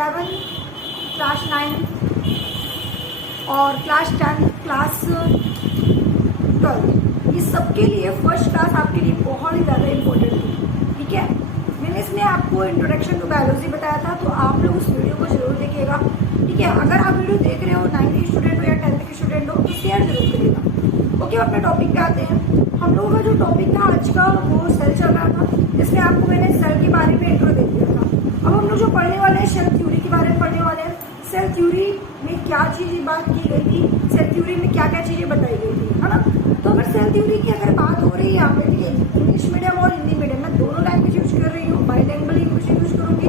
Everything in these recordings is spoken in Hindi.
11, क्लास 9 और क्लास 10, क्लास 12, ये सबके लिए फर्स्ट क्लास आपके लिए बहुत ही ज़्यादा इम्पोर्टेंट है। ठीक है, मैंने इसमें आपको इंट्रोडक्शन टू बायोलॉजी बताया था, तो आप लोग उस वीडियो को जरूर देखिएगा। ठीक है, अगर आप वीडियो देख रहे हो 9th के स्टूडेंट हो या 10th के स्टूडेंट हो तो शेयर जरूर करिएगा। ओके, अपने टॉपिक पे आते हैं। हम लोगों का जो टॉपिक था आज का वो सेल चल रहा था, इसमें आपको मैंने सेल के बारे में इंट्रो दे दिया था। अब हम लोग जो पढ़ने वाले हैं सेल थ्योरी के बारे में पढ़ने वाले हैं। सेल थ्योरी में क्या चीज़ें बात की गई थी, सेल थ्योरी में क्या क्या चीज़ें बताई गई थी, है ना। तो अगर सेल थ्योरी की अगर बात हो रही है यहाँ पे, इंग्लिश मीडियम और हिंदी मीडियम में दोनों लैंग्वेज यूज कर रही हूँ, बाइलिंगुअल इंग्लिश यूज करूँगी।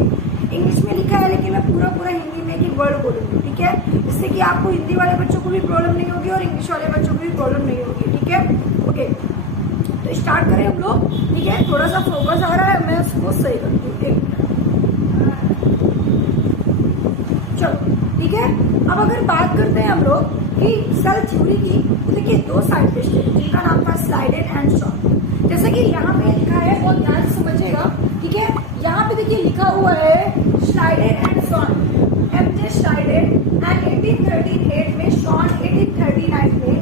इंग्लिश में लिखा है लेकिन मैं पूरा हिंदी में एक वर्ड बोलूँगी। ठीक है, जिससे कि आपको हिंदी वाले बच्चों को भी प्रॉब्लम नहीं होगी और इंग्लिश वाले बच्चों को भी प्रॉब्लम नहीं होगी। ठीक है, ओके, तो स्टार्ट करें हम लोग। ठीक है, थोड़ा सा फोकस आ रहा है, मैं उसको सही करती हूँ, एक मिनट। चलो ठीक है, अब अगर बात करते हैं हम लोग कि सेल थ्योरी की, तो देखिए दो साइंटिस्ट थे जिनका नाम था स्लाइडेन एंड शॉन। जैसे कि यहाँ पे लिखा है, बहुत ध्यान से समझिएगा। ठीक है, यहाँ पे देखिए लिखा हुआ है Schleiden and Schwann, MJ Schleiden and 1838 में, शॉन 1839 में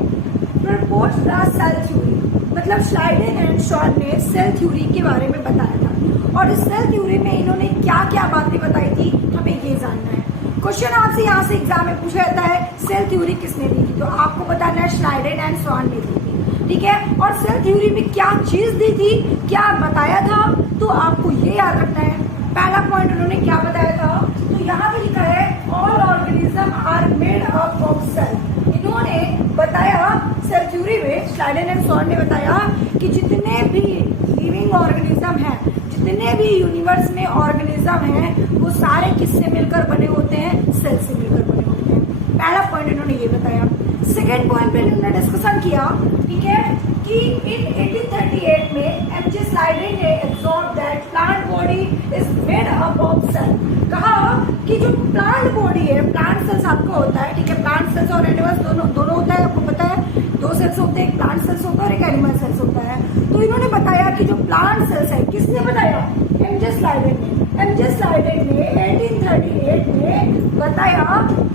प्रपोज द सेल थ्योरी। मतलब स्लाइडेन एंड शॉन ने सेल थ्योरी के बारे में बताया था, और इस सेल थ्योरी में इन्होंने क्या क्या बातें बताई थी हमें ये जानना है। क्वेश्चन आपसे यहाँ से एग्जाम में पूछा जाता है सेल थ्योरी किसने दी थी, तो आपको बताना है स्लाइडेन एंड शॉन ने दी थी। ठीक है, और सेल थ्योरी में क्या चीज दी थी, क्या बताया था, तो आपको ये याद रखना है। पहला पॉइंट उन्होंने क्या बताया था, तो यहाँ पे लिखा है all organism are made up of cell. इन्होंने बताया सेल थ्योरी में, स्लाइडेन एंड शॉन ने बताया कि जितने भी लिविंग ऑर्गेनिज्म है, जितने भी यूनिवर्स में ऑर्गेनिज्म हैं, वो सारे किससे मिलकर बने होते हैं, सेल से मिलकर बने होते हैं। पहला पॉइंट इन्होंने ये बताया। सेकेंड पॉइंट पे इन्होंने डिस्कशन किया, ठीक है, कि इन 1838 में एमजे स्लाइडेन ने absorb that plant body is made up of cell. कहा कि जो प्लांट बॉडी है, प्लांट सेल्स आपका होता है, ठीक है, प्लांट सेल्स और एनिमल्स दोनों होता है, आपको पता है, दो सेल्स होते हैं, एक प्लांट सेल्स होता है और एक एनिमल सेल्स होता है। तो इन्होंने बताया कि जो प्लांट सेल्स है, किसने बताया, एमजे स्लाइडेन ने। एमजे स्लाइडेन ने 1838 में बताया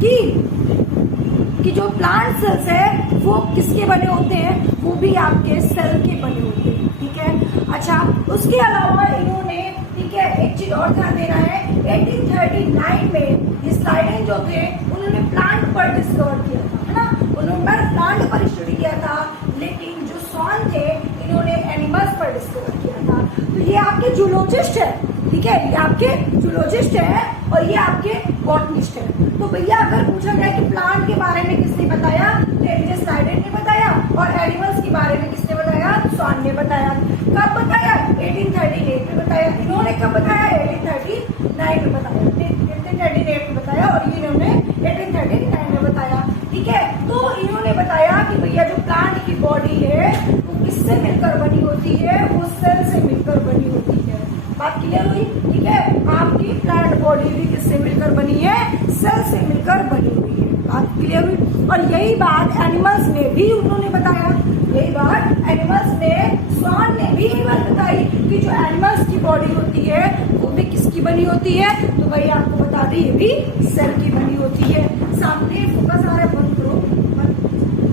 कि जो प्लांट सेल्स है वो किसके बने होते हैं, वो भी आपके सेल के बने होते हैं। ठीक है, अच्छा, उसके अलावा इन्होंने, ठीक है, एक चीज और ध्यान देना है, 1839 में ये स्लाइडेन जो थे उन्होंने प्लांट पर डिस्कवर किया था, है ना, उन्होंने प्लांट पर स्टडी किया था, लेकिन जो शॉन थे इन्होंने एनिमल्स पर डिस्कवर किया था। तो ये आपके जूलॉजिस्ट है, ठीक है, ये आपके जूलॉजिस्ट है और ये आपके बॉटनिस्ट है। तो भैया अगर पूछा जाए कि प्लांट के बारे में किसने बताया, तो एमजे स्लाइडेन ने बताया, और एनिमल्स के बारे में किसने बताया, शॉन ने बताया। कब बताया, 1838 में बताया। इन्होंने कब बताया, 1839 में बताया, 1838 में बताया, और ये इन्होंने 1839 में बताया। ठीक है, तो इन्होंने बताया कि भैया जो प्लांट की बॉडी है वो किससे मिलकर बनी होती है, वो सेल से मिलकर बनी होती है। बात क्लियर हुई। ठीक है, आपकी प्लांट बॉडी भी किससे मिलकर बनी है, सेल से मिलकर बनी हुई है। बात क्लियर हुई। और यही बात एनिमल्स ने भी उन्होंने बताया, यही बात एनिमल्स ने, शॉन ने भी यही बात बताई कि जो एनिमल्स की बॉडी होती है वो भी किसकी बनी होती है, तो वही आपको बता दें ये भी सेल की बनी होती है। सामने फोकस आ रहा है, बंद करो।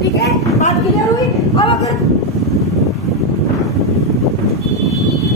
ठीक है, बात क्लियर हुई।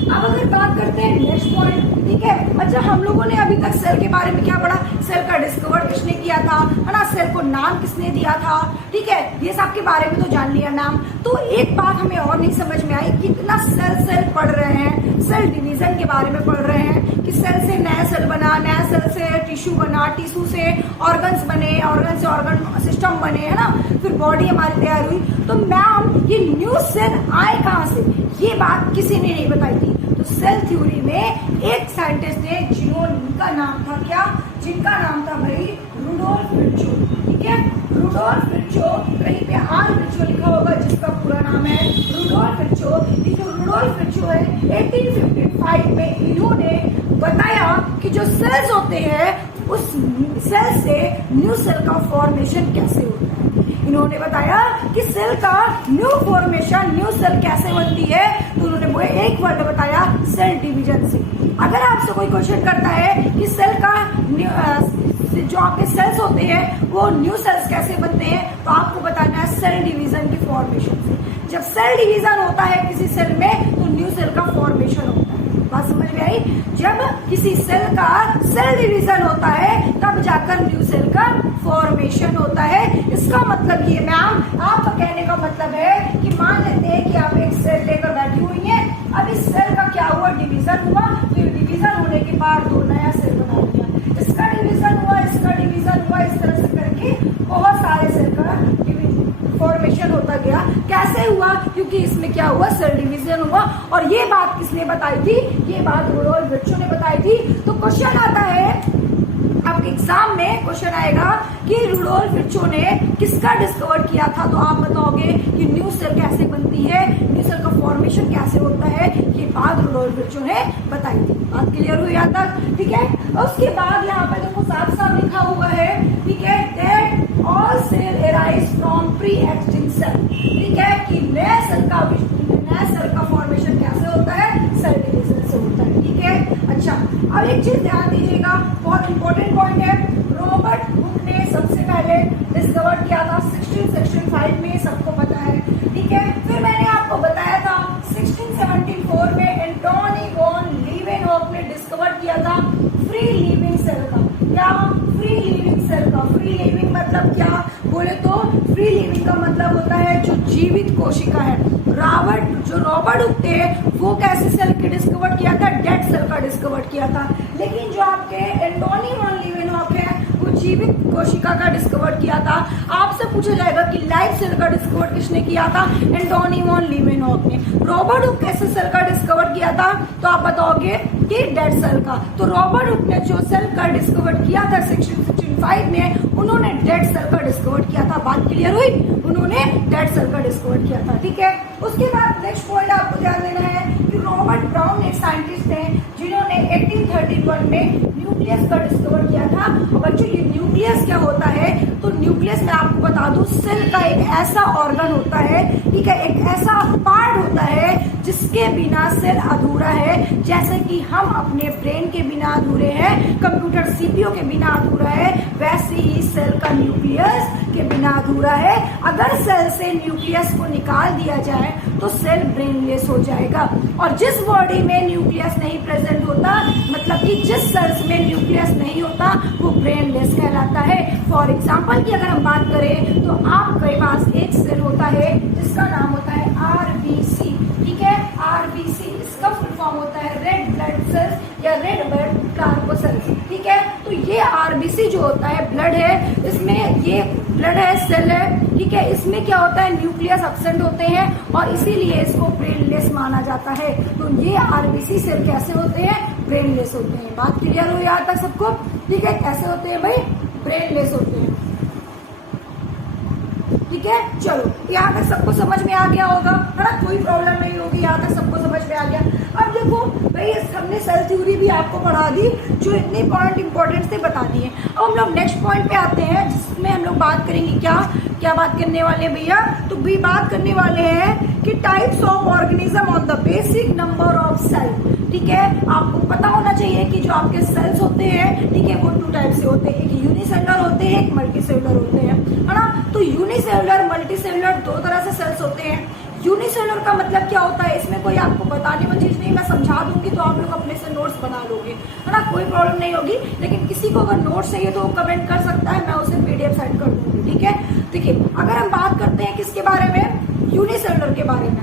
अब अगर बात करते हैं नेक्स्ट पॉइंट, ठीक है, अच्छा, हम लोगों ने अभी तक सेल के बारे में क्या पढ़ा, सेल का डिस्कवर किसने किया था, है ना, सेल को नाम किसने दिया था, ठीक है, ये सब के बारे में तो जान लिया नाम। तो एक बात हमें और नहीं समझ में आई, कितना सेल पढ़ रहे हैं, सेल डिवीजन के बारे में पढ़ रहे हैं कि सेल से नया सेल बना, नया सेल से टिश्यू बना, टिश्यू से ऑर्गन्स बने, ऑर्गन से ऑर्गन सिस्टम बने, है ना, फिर बॉडी हमारी तैयार हुई। तो मैम ये न्यू सेल आए कहाँ से, ये बात किसी ने नहीं बताई थी। तो सेल थ्योरी में एक साइंटिस्ट थे जिनका नाम था क्या, जिनका नाम था भाई रुडोल्फ विर्चो। ठीक है, रुडोल्फ विर्चो, कहीं पे आर विर्चो लिखा होगा जिसका पूरा नाम है रुडोल्फ विर्चो। ये जो रुडोल्फ विर्चो है 1855 में इन्होंने बताया कि जो सेल्स होते हैं उस सेल से न्यू सेल का फॉर्मेशन कैसे होता है। इन्होंने बताया कि सेल का न्यू फॉर्मेशन, न्यू सेल कैसे बनती है, तो उन्होंने वो एक वर्ड बताया, सेल डिवीजन से। अगर आपसे कोई क्वेश्चन करता है कि सेल का जो आपके सेल्स होते हैं वो न्यू सेल्स कैसे बनते हैं, तो आपको बताना है सेल डिवीजन की फॉर्मेशन से। जब सेल डिवीजन होता है किसी सेल में तो न्यू सेल का फॉर्मेशन होता है। बात समझ में आई? जब किसी सेल का सेल डिवीजन होता है तब जाकर न्यू सेल का फॉर्मेशन होता है। इसका मतलब ये मैम, आपका कहने का मतलब है कि मान लेते हैं कि आप एक सेल लेकर बैठी हुई हैं, अब इस सेल का क्या हुआ, डिवीजन हुआ, फिर डिवीजन होने के बाद दो नया सेल बना दिया, इसका डिवीजन हुआ, इसका डिवीजन हुआ, इस तरह से करके बहुत सारे सेल का फॉर्मेशन होता गया। कैसे हुआ? क्योंकि इसमें क्या हुआ, सेल डिवीजन हुआ। और ये बात किसने बताई थी? ये बात रुडोल्फ विर्चो ने बताई थी। तो क्वेश्चन आता है आपके एग्जाम में, क्वेश्चन आएगा कि रुडोल्फ विर्चो ने किसका डिस्कवर किया था, तो आप बताओगे कि न्यू सेल कैसे बनती है, न्यू सेल का फॉर्मेशन कैसे होता है, ये बात रुडोल्फ विर्चो ने बताई थी। बात क्लियर हुई यहाँ तक? ठीक है। और उसके बाद यहाँ पर देखो साफ साफ लिखा हुआ है, ठीक है, that all cell arise from pre extinction. ठीक है, कि नया सेल का फॉर्मेशन कैसे होता है, सेल डिवीजन से होता है। ठीक है। अच्छा, अब एक चीज ध्यान दीजिएगा, बहुत इंपॉर्टेंट पॉइंट है। रॉबर्ट हुक ने सबसे पहले डिस्कवर किया था 1665 में, सबको पता है। ठीक है। फिर मैंने आपको बताया था 1674 में एंटोनी वॉन लीवेनहॉक ने डिस्कवर किया था फ्री लिविंग सेल का। क्या? फ्री लिविंग सेल का। फ्री लिविंग मतलब क्या बोले तो, फ्री लिविंग का मतलब होता है जो जीवित कोशिका है। रॉबर्ट हुक थे वो कैसे सेल के डिस्कवर किया था, डेड सेल का डिस्कवर किया था। लेकिन जो आपके एंटोनी वॉन लीवेनहॉक है वो जीवित कोशिका का डिस्कवर किया था। आपसे पूछा जाएगा कि लाइव सेल का डिस्कवर किसने किया था, एंटोनी वॉन लीवेनहॉक ने। रॉबर्ट हुक कैसे सेल का डिस्कवर किया था, तो आप बताओगे कि डेड सेल का। तो रॉबर्ट हुक ने जो सेल का डिस्कवर किया था 1665 में, उन्होंने डेड सेल का डिस्कवर किया था। बात क्लियर हुई? उन्होंने डेड सेल का डिस्कवर किया था। ठीक है। उसके बाद नेक्स्ट पॉइंट आपको ध्यान देना है कि रॉबर्ट ब्राउन एक साइंटिस्ट थे जिन्होंने 1831 में न्यूक्लियस का डिस्कवर किया था। और बच्चों ये न्यूक्लियस क्या होता है, तो न्यूक्लियस में आपको बता दूं सेल का एक ऐसा ऑर्गन होता है, ठीक है, एक ऐसा पार्ट होता है जिसके बिना सेल अधूरा है। जैसे कि हम अपने ब्रेन के बिना अधूरे हैं, कंप्यूटर सीपीयू के बिना अधूरा है, वैसे ही सेल का न्यूक्लियस के बिना अधूरा है। अगर सेल से न्यूक्लियस को निकाल दिया जाए तो सेल ब्रेनलेस हो जाएगा। और जिस बॉडी में न्यूक्लियस नहीं प्रेजेंट होता, मतलब कि जिस सेल्स में न्यूक्लियस नहीं होता, वो ब्रेनलेस कहलाता है। फॉर एग्जाम्पल की अगर हम बात करें तो आपके पास एक सेल होता है जिसका नाम होता है आरबीसी। ठीक है, आरबीसी इसका फुल फॉर्म होता है रेड ब्लड सेल्स या रेड ब्लड कार्बोसेल्स। ठीक है, तो ये आरबीसी जो होता है ब्लड है, इसमें ये ब्लड है, सेल है। ठीक है, इसमें क्या होता है, न्यूक्लियस एब्सेंट होते हैं और इसीलिए इसको ब्रेनलेस माना जाता है। तो ये आरबीसी सेल कैसे होते हैं, ब्रेनलेस होते हैं। बात क्लियर हो यहाँ तक सबको? ठीक है, कैसे होते हैं भाई, ब्रेनलेस होते हैं। ठीक है, चलो यहाँ तक सबको समझ में आ गया होगा, है ना? कोई प्रॉब्लम नहीं होगी, यहाँ तक सबको समझ में आ गया। अब देखो भाई, हमने सेल थ्योरी भी आपको पढ़ा दी, जो इतने पॉइंट इंपॉर्टेंट से बता दिए। अब हम लोग नेक्स्ट पॉइंट पे आते हैं, जिसमें हम लोग बात करेंगे क्या बात करने वाले हैं भैया, तो भी बात करने वाले हैं कि types of organism on the basic number of cell. ठीक है, आपको पता होना चाहिए कि जो आपके सेल्स होते हैं, ठीक है, वो 2 टाइप से होते हैं, एक यूनिसेलुलर होते हैं, एक मल्टीसेलुलर होते हैं, है ना? तो यूनिसेलुलर मल्टीसेलुलर 2 तरह से सेल्स होते हैं। यूनिसेलुलर का मतलब क्या होता है, इसमें कोई आपको बताने वाली चीज नहीं, मैं समझा दूंगी तो आप लोग अपने से नोट्स बना लोगे, है ना? कोई प्रॉब्लम नहीं होगी। लेकिन किसी को अगर नोट्स चाहिए तो वो कमेंट कर सकता है, मैं उसे पीडीएफ सेंड कर दूंगी। ठीक है, देखिए अगर हम बात करते हैं किसके बारे में, यूनिसेलुलर के बारे में,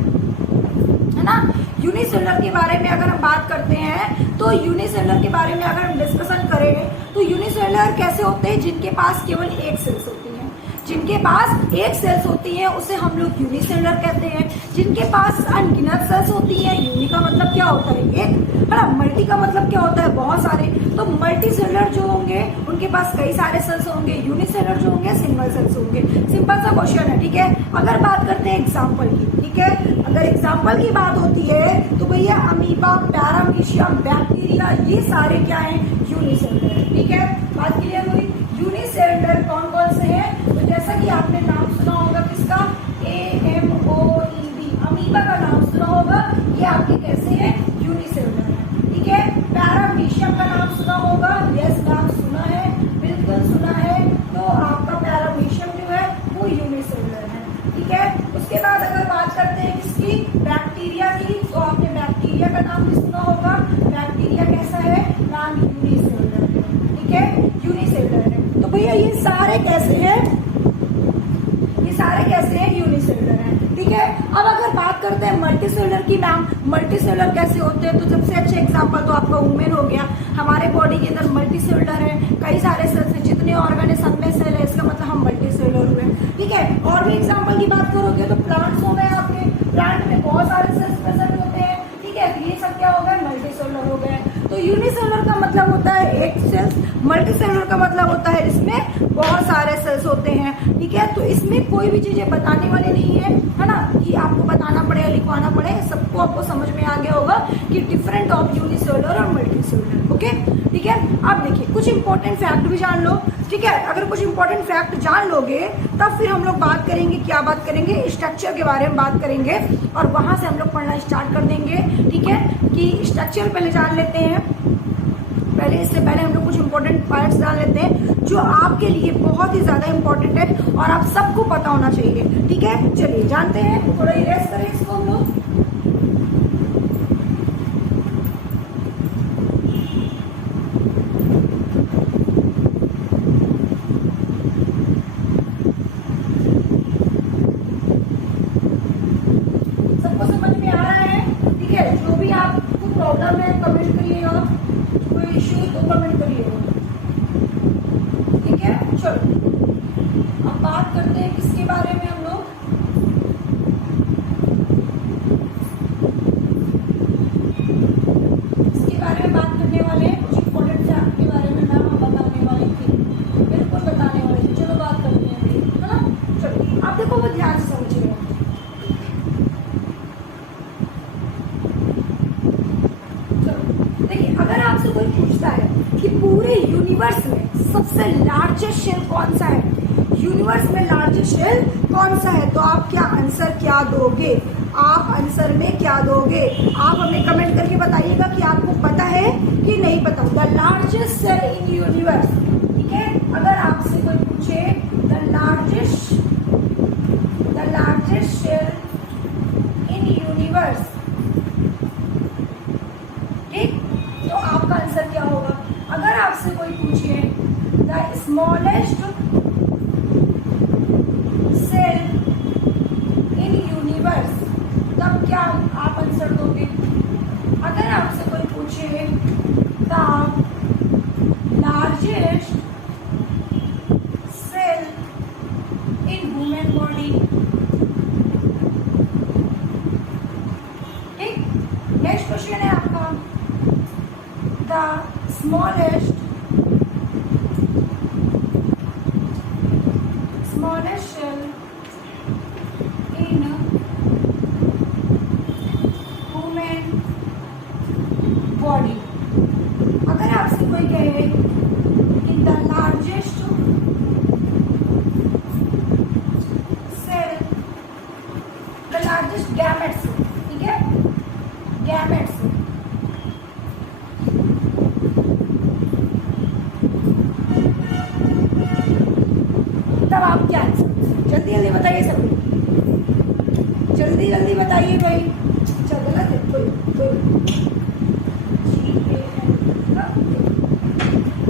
है ना? यूनिसेलुलर के बारे में अगर हम बात करते हैं तो यूनिसेलुलर के बारे में अगर हम डिस्कशन करें तो यूनिसेलुलर कैसे होते हैं, जिनके पास केवल एक सेल्स होती है। जिनके पास एक सेल्स होती है उसे हम लोग यूनिसेलुलर कहते हैं। जिनके पास अनगिनत सेल्स होती है, यूनि का मतलब क्या होता है, एक, है ना? मल्टी का मतलब क्या होता है, बहुत सारे। तो मल्टी सेलुलर जो होंगे उनके पास कई सारे सेल्स होंगे, यूनिसेलुलर जो होंगे सिंगल सेल्स होंगे। सिंपल सा क्वेश्चन है। ठीक है, अगर बात करते हैं एग्जाम्पल की, ठीक है, अगर एग्जाम्पल की बात होती है तो भैया अमीबा, पैरामीशियम, बैक्टीरिया, ये सारे क्या है, यूनिसेलुलर। ठीक है, बात क्लियर हुई? यूनिसेलुलर कौन कौन से हैं, तो जैसा कि आपने नाम सुना होगा किसका, AMOEB, अमीबा का नाम सुना होगा, ये आपके कैसे है, यूनिसेलुलर है। ठीक है, पैरामीशियम का नाम सुना होगा, यस नाम सुना है, बिल्कुल सुना मल्टी सेलुलर की मैम मल्टी सेलुलर कैसे होते हैं, तो सबसे अच्छे एग्जांपल तो आपका वुमेन हो गया। हमारे बॉडी के अंदर मल्टी सेलुलर है, कई सारे सेल्स है, जितने ऑर्गन है सब में सेल है, इसका मतलब हम मल्टी सेलुलर हुए। ठीक है, और भी एग्जाम्पल की बात करोगे तो प्लांट्स हो गए आपके, प्लांट में बहुत सारे सेल्स प्रेजेंट होते हैं। ठीक है, ये सब क्या हो गए, मल्टी सेलुलर हो गए। तो यूनिसेलुलर का मतलब होता है एक सेल्स, मल्टी सेलुलर का मतलब होता है इसमें बहुत सारे सेल्स होते हैं। ठीक है, तो इसमें कोई भी चीजें बताने वाली नहीं है ना, कि आपको बताना पड़े या लिखवाना पड़े, सबको आपको समझ में आ गया होगा कि डिफरेंट ऑफ यूनिसेलुलर और मल्टी सेलुलर। ओके, ठीक है, अब देखिए कुछ इंपॉर्टेंट फैक्ट भी जान लो। ठीक है, अगर कुछ इंपॉर्टेंट फैक्ट जान लोगे तब फिर हम लोग बात करेंगे, क्या बात करेंगे, स्ट्रक्चर के बारे में बात करेंगे, और वहां से हम लोग पढ़ना स्टार्ट कर देंगे। ठीक है, कि स्ट्रक्चर पहले जान लेते हैं। पहले इससे पहले हम लोग कुछ इंपॉर्टेंट पार्ट्स जान लेते हैं जो आपके लिए बहुत ही ज्यादा इंपॉर्टेंट है और आप सबको पता होना चाहिए। ठीक है, चलिए जानते हैं, थोड़ा इरेज करें इसको हम लोग। सबको समझ में आ रहा है? ठीक है, जो भी आपको प्रॉब्लम है कमेंट करिएगा, कोई इश्यू तो कमेंट करिएगा। ठीक है, चलो अब बात करते हैं किसके बारे में हम लोग, इसके बारे में बात करने वाले हैं, कुछ इंपॉर्टेंट फैक्ट के बारे में मैम हम बताने वाली थी, बिल्कुल बताने वाली थी। चलो बात करते हैं भाई, है ना। चलो आप देखो, वो ध्यान से समझिएगा। चलो देखिए, अगर आपसे कोई पूछता है कि पूरे यूनिवर्स में सबसे लार्जेस्ट शेल कौन सा है, यूनिवर्स में लार्जेस्ट शेल कौन सा है, तो आप क्या आंसर क्या दोगे, आप आंसर में क्या दोगे, आप हमें कमेंट करके बताइएगा कि आपको पता है कि नहीं पता। The largest cell in universe. ठीक है, अगर आपसे कोई पूछे the largest shell in universe, ठीक, तो आपका आंसर क्या होगा। अगर आपसे कोई पूछे the smallest cell in universe, तब क्या आप आंसर दोगे। अगर आपसे कोई पूछे the largest cell in human body, ठीक, नेक्स्ट क्वेश्चन है आपका the smallest cell in human body. अगर आपसे कोई कहे कि the largest cell, the largest gametes, ठीक है, गैमेट्स, तब आप क्या आंसर, जल्दी जल्दी बताइए सब, जल्दी जल्दी बताइए भाई। अच्छा गलत है, कोई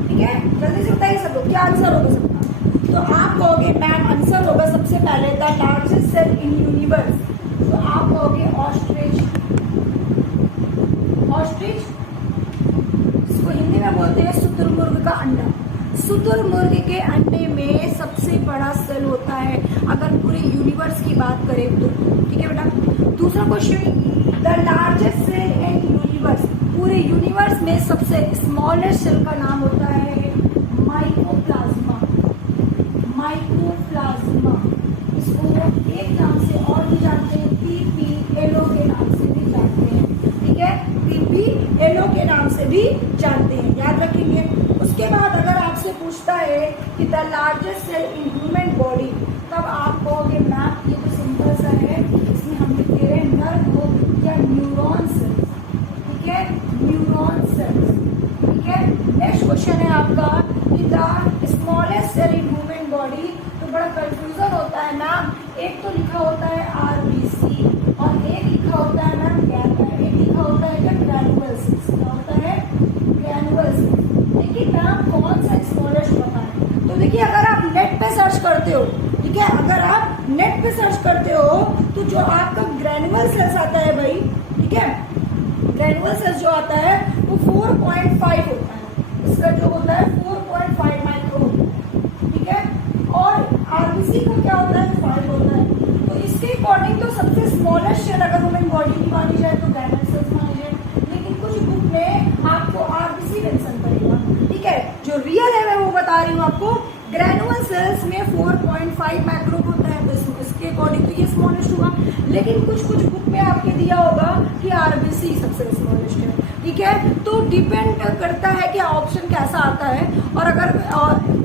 ठीक है, जल्दी से बताइए सब लोग, क्या आंसर होगा सबका। तो आप कहोगे मैम आंसर होगा सबसे पहले the largest cell in universe, तो आप कहोगे ऑस्ट्रिच। ऑस्ट्रिच, इसको हिंदी में बोलते हैं शुतुरमुर्ग का अंडा। शुतुरमुर्ग के अंडे में सबसे बड़ा सेल होता है अगर पूरे यूनिवर्स की बात करें तो। ठीक है बेटा, दूसरा question, the largest cell in universe, पूरे यूनिवर्स में सबसे स्मॉलेस्ट सेल का नाम होता है माइकोप्लाज्मा। माइकोप्लाज्मा, इसको एक नाम से और भी जानते हैं, पीपी एलो के नाम से भी जानते हैं। ठीक है, पीपी एलो के नाम से भी जानते हैं, याद रखेंगे। उसके बाद अगर आपसे पूछता है कि the largest cell in human body, तब आप कहोगे मैम ये तो सिंपल सा है, इसमें हम लिख दे रहे हैं नर्व या न्यूरॉन सेल्स। ठीक है, न्यूरॉन सेल्स। ठीक है, नेक्स्ट क्वेश्चन है आपका कि the smallest cell in human body, तो बड़ा कंफ्यूजन होता है मैम, एक तो लिखा होता है आरबीसी और एक लिखा होता है मैम गैमा, एक लिखा होता है क्या ग्रैनुअल सेल्स, क्या होता है ग्रैनुअल सेल्स। देखिए मैम कौन सा स्मॉलेस्ट पता है, तो देखिए अगर आप नेट पे सर्च करते हो, ठीक है, अगर आप नेट पे सर्च करते हो तो जो आपका ग्रैनुअल सेल्स आता है भाई, ठीक है। ग्रेनुअल सेल्स जो आता है वो 4.5 होता है, इसका जो होता है 4.5 माइक्रो, ठीक है। और आरबीसी का क्या होता है, 5 होता है। तो इसके अकॉर्डिंग तो सबसे स्मॉलेस्ट शेल अगर ह्यूमन बॉडी की मानी जाए तो ग्रेनुअल सेल्स मानी जाए, लेकिन कुछ बुक में आपको आरबीसी मेंशन करेगा, ठीक है। जो रियल है मैं वो बता रही हूँ आपको, ग्रेनुअल सेल्स में 4.5 माइक्रो होता है, तो इसके अकॉर्डिंग तो ये स्मॉलेस्ट होगा, लेकिन कुछ बुक में आपके दिया होगा कि आरबीसी सबसे स्मॉलेस्ट है, ठीक है। तो डिपेंड करता है कि ऑप्शन कैसा आता है। और अगर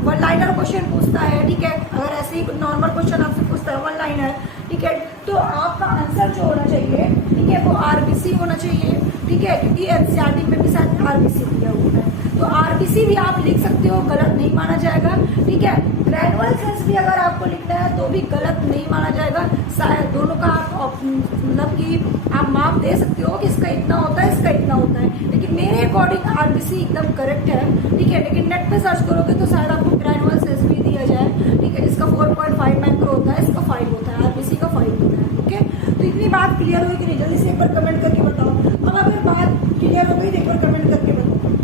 वन लाइनर क्वेश्चन पूछता है, ठीक है, अगर ऐसे ही नॉर्मल क्वेश्चन आपसे पूछता है वन लाइनर, ठीक है, तो आपका आंसर जो होना चाहिए, ठीक है, वो आरबीसी होना चाहिए, ठीक है, क्योंकि एनसीईआरटी में भी शायद आरबीसी दिया हुआ है, तो आरबीसी भी आप लिख सकते हो, गलत नहीं माना जाएगा, ठीक है। ग्रेनुअल सेल्स भी अगर आपको लिखना है तो भी गलत नहीं माना जाएगा, शायद दोनों का आप मतलब कि आप माप दे सकते हो कि इसका इतना होता है, इसका इतना होता है, लेकिन मेरे अकॉर्डिंग आरबीसी एकदम करेक्ट है, ठीक है। लेकिन नेट पे सर्च करोगे तो शायद आपको ग्रेनुअल सेल्स भी दिया जाए, ठीक है, जिसका 4.5 माइक्रो होता है, इसका 5 होता है, आरबीसी का 5 होता है, ओके। तो इतनी बात क्लियर हुई कि नहीं, जल्दी से एक बार कमेंट करके बताओ। अब अगर बात क्लियर हो गई तो एक बार कमेंट करके बताओ।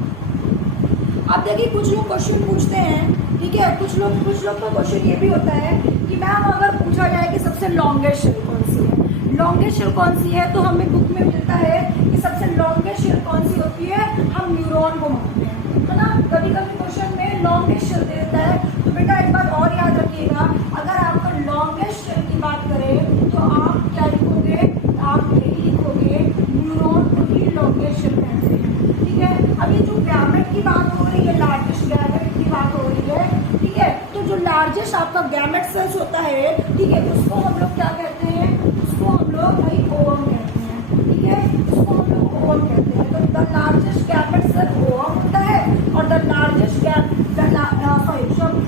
अब देखिए कुछ लोग क्वेश्चन पूछते हैं, ठीक है, कुछ लोग का क्वेश्चन ये भी होता है कि मैम अगर पूछा जाए कि सबसे लॉन्गेस्ट शेल कौन सी है, लॉन्गेस्ट शेल कौन सी है, तो हमें बुक में मिलता है कि सबसे लॉन्गेस्ट शेल कौन सी होती है, हम न्यूरॉन को मानते हैं, है ना। कभी कभी क्वेश्चन में लॉन्गेस्ट शेल दे देता है, तो बेटा एक बात और याद रखिएगा, अगर आपका लॉन्गेस्ट शेल की बात करें तो आप क्या लिखोगे, आप यही लिखोगे न्यूरॉन को ही लॉन्गेस्ट शेल कहते हैं, ठीक है। अभी जो गैमेट की बात हो रही है, लार्जेस्ट गैमेट की बात हो रही है, ठीक है, तो जो लार्जेस्ट आपका गैमेट सेल्स होता है, ठीक है, उसको हम लोग क्या कहते हैं, उसको हम लोग भाई ओवम कहते हैं, ठीक है, उसको हम लोग ओवम कहते हैं। तो the largest gamete cell ovum होता है, और द लार्जेस्ट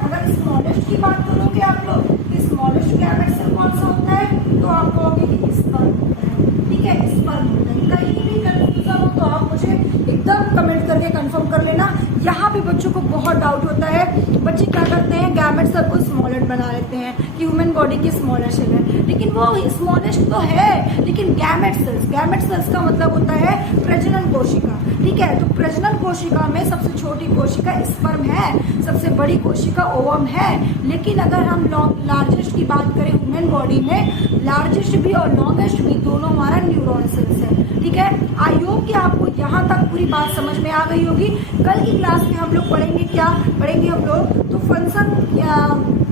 अगर स्मॉलेस्ट की बात करोगे आप लोग, स्मॉलेस्ट गैमेट सेल कौन सा होता है, तो आप कहोगे कि स्पर्म होता है, ठीक है, स्पर्म होता है। कहीं भी कंफ्यूजन हो तो आप मुझे एकदम कमेंट करके कंफर्म कर लेना। यहाँ पे बच्चों को बहुत डाउट होता है, बच्चे क्या करते हैं, गैमेट सेल को स्मॉलेस्ट बना लेते हैं कि ह्यूमन बॉडी की स्मॉलेस्ट है, लेकिन वो स्मॉलेस्ट तो है, लेकिन गैमेट सेल्स का मतलब होता है प्रजनन कोशिका, ठीक है। तो प्रजनन कोशिका में सबसे छोटी कोशिका स्पर्म है, सबसे बड़ी कोशिका ओवम है, लेकिन अगर हम लार्जेस्ट की बात करें ह्यूमन बॉडी में, लार्जेस्ट भी और लॉन्गेस्ट भी दोनों हमारा न्यूरॉन सेल्स है, ठीक है। आई होप कि आपको यहाँ तक पूरी बात समझ में आ गई होगी। कल की क्लास में हम लोग पढ़ेंगे, क्या पढ़ेंगे हम लोग, तो फंक्शन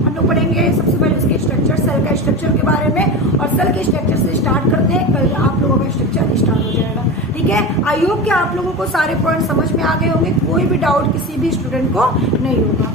हम लोग पढ़ेंगे सबसे पहले उसके स्ट्रक्चर, सेल का स्ट्रक्चर के बारे में, और सेल के स्ट्रक्चर से स्टार्ट करते हैं, कल आप लोगों का स्ट्रक्चर स्टार्ट हो जाएगा, ठीक है। आई होप कि आप लोगों को सारे पॉइंट समझ में आ गए होंगे, कोई भी डाउट किसी भी स्टूडेंट को नहीं होगा।